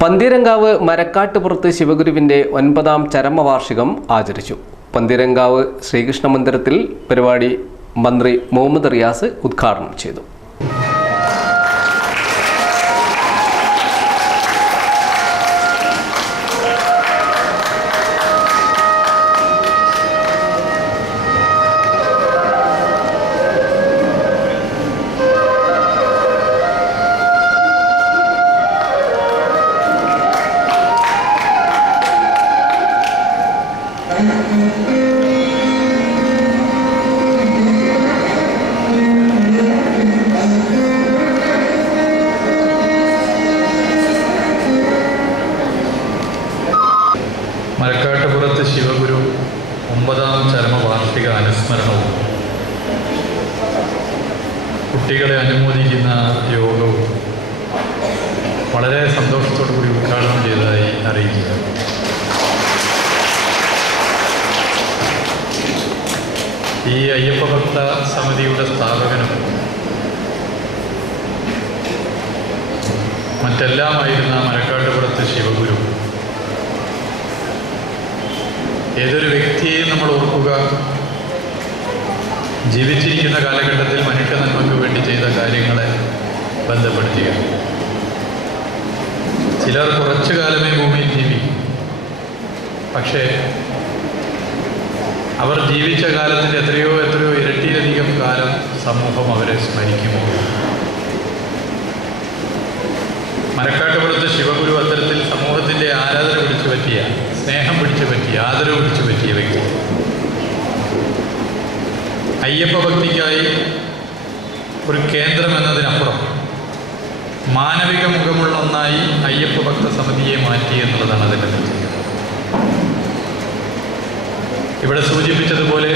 പന്തീരങ്കാവ് മരക്കാട്ടുപുറത്ത് ശിവഗുരുവിന്റെ ഒൻപതാം ചരമവാർഷികം ആചരിച്ചു. പന്തീരങ്കാവ് ശ്രീകൃഷ്ണ മന്ദിരത്തിൽ പരിപാടി മന്ത്രി മുഹമ്മദ് റിയാസ് ഉദ്ഘാടനം ചെയ്തു. മരക്കാട്ടുപുറത്ത് ശിവഗുരു ഒമ്പതാം ചരമവാർഷിക അനുസ്മരണവും. കുട്ടികളെ അനുമോദിക്കുന്ന യോഗവും വളരെ സന്തോഷത്തോടു കൂടി ഉദ്ഘാടനം ചെയ്തതായി അറിയിക്കുക. ഈ അയ്യപ്പഭക്ത സമിതിയുടെ സ്ഥാപകനും മറ്റെല്ലാമായിരുന്ന മരക്കാട്ടുപുറത്ത് ശിവഗുരു. ഏതൊരു വ്യക്തിയെയും നമ്മൾ ഓർക്കുക ജീവിച്ചിരിക്കുന്ന കാലഘട്ടത്തിൽ മനുഷ്യ നന്മയ്ക്ക് വേണ്ടി ചെയ്ത കാര്യങ്ങളെ ബന്ധപ്പെടുത്തുക. ചിലർ കുറച്ചു കാലമേ ഭൂമിയിൽ ജീവിക്കും. പക്ഷേ അവർ ജീവിച്ച കാലത്തിൽ എത്രയോ എത്രയോ ഇരട്ടിയിലധികം കാലം സമൂഹം അവരെ സ്മരിക്കുമോ? മരക്കാട്ടുപുറത്ത് ശിവഗുരു അത്തരത്തിൽ സമൂഹത്തിന്റെ ആരാധന പിടിച്ചു പറ്റിയ സ്നേഹം പിടിച്ചു പറ്റിയ ആദരവ് പിടിച്ചു പറ്റിയ വ്യക്തി. അയ്യപ്പ ഭക്തിക്കായി ഒരു കേന്ദ്രം എന്നതിനപ്പുറം മാനവിക മുഖമുള്ള ഒന്നായി അയ്യപ്പ ഭക്ത സമിതിയെ മാറ്റി എന്നുള്ളതാണ് അതിന്റെ ഇവിടെ സൂചിപ്പിച്ചതുപോലെ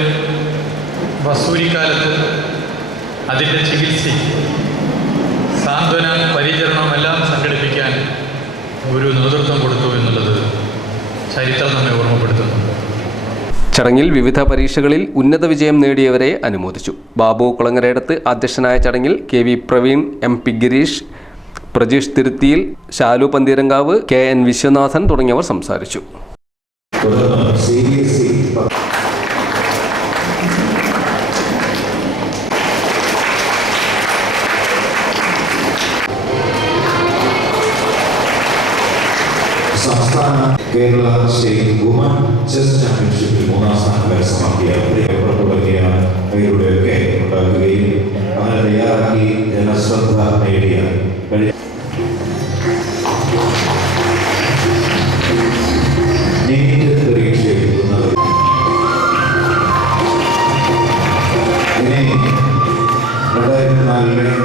വസൂരിക്കാലത്ത് അതിന്റെ ചികിത്സ സാന്ത്വന പരിചരണമെല്ലാം എല്ലാം സംഘടിപ്പിക്കാൻ ഒരു നേതൃത്വം കൊടുത്തു എന്നുള്ളത് ചരിത്രം നമ്മെ ഓർമ്മപ്പെടുത്തുന്നു. ചടങ്ങിൽ വിവിധ പരീക്ഷകളിൽ ഉന്നത വിജയം നേടിയവരെ അനുമോദിച്ചു. ബാബു കുളങ്ങരയിടത്ത് അധ്യക്ഷനായ ചടങ്ങിൽ K V Praveen M P Girish Prajeesh തിരുത്തിയിൽ Shalu Pantheerankavu K N Viswanathan തുടങ്ങിയവർ സംസാരിച്ചു. സി സംസ്ഥാന കേരള സ്റ്റേറ്റ് വുമൺ ചെസ് ചാമ്പ്യൻഷിപ്പിൽ മൂന്നാം സ്ഥാനം കരസ്ഥമാക്കിയ പ്രിയപ്പെട്ട തുടങ്ങിയ പേരുടെയൊക്കെ ഉണ്ടാക്കുകയും അങ്ങനെ തയ്യാറാക്കി ജനശ്രദ്ധ നേടിയ കഴിഞ്ഞ രണ്ടായിരത്തി നാലിലെ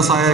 ださい。